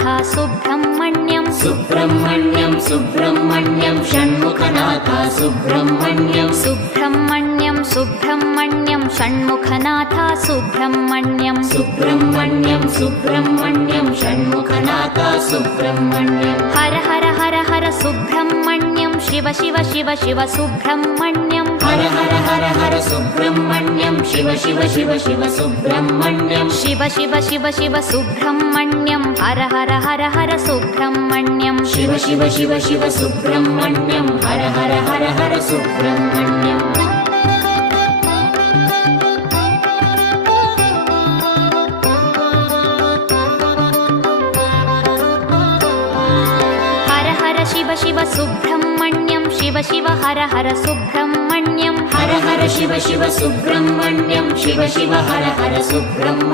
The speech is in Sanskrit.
षण्मुखनाथ सुब्रह्मण्यं सुब्रह्मण्यं सुब्रह्मण्यं षण्मुखनाथ सुब्रह्मण्यं सुब्रह्मण्यं सुब्रह्मण्यं षण्मुखनाथ सुब्रह्मण्यं सुब्रह्मण्यं सुब्रह्मण्यं षण्मुखनाथ सुब्रह्मण्यं हर हर हर हर सुब्रह्मण्यं शिव शिव शिव शिव सुब्रह्मण्यं हर हर हर हर सुब्रह्मण्यं शिव शिव शिव शिव सुब्रह्मण्यं शिव शिव शिव शिव सुब्रह्मण्यं हर हर हर हर सुब्रह्मण्यं शिव शिव शिव शिव सुब्रह्मण्यं हर हर हर हर सुब्रह्मण्यं हर हर शिव शिव सुब्रह्मण्यं शिव शिव हर हर सुब्रह्मण्यं हर हर शिव शिव सुब्रह्मण्यं शिव शिव हर हर सुब्रह्मण्यं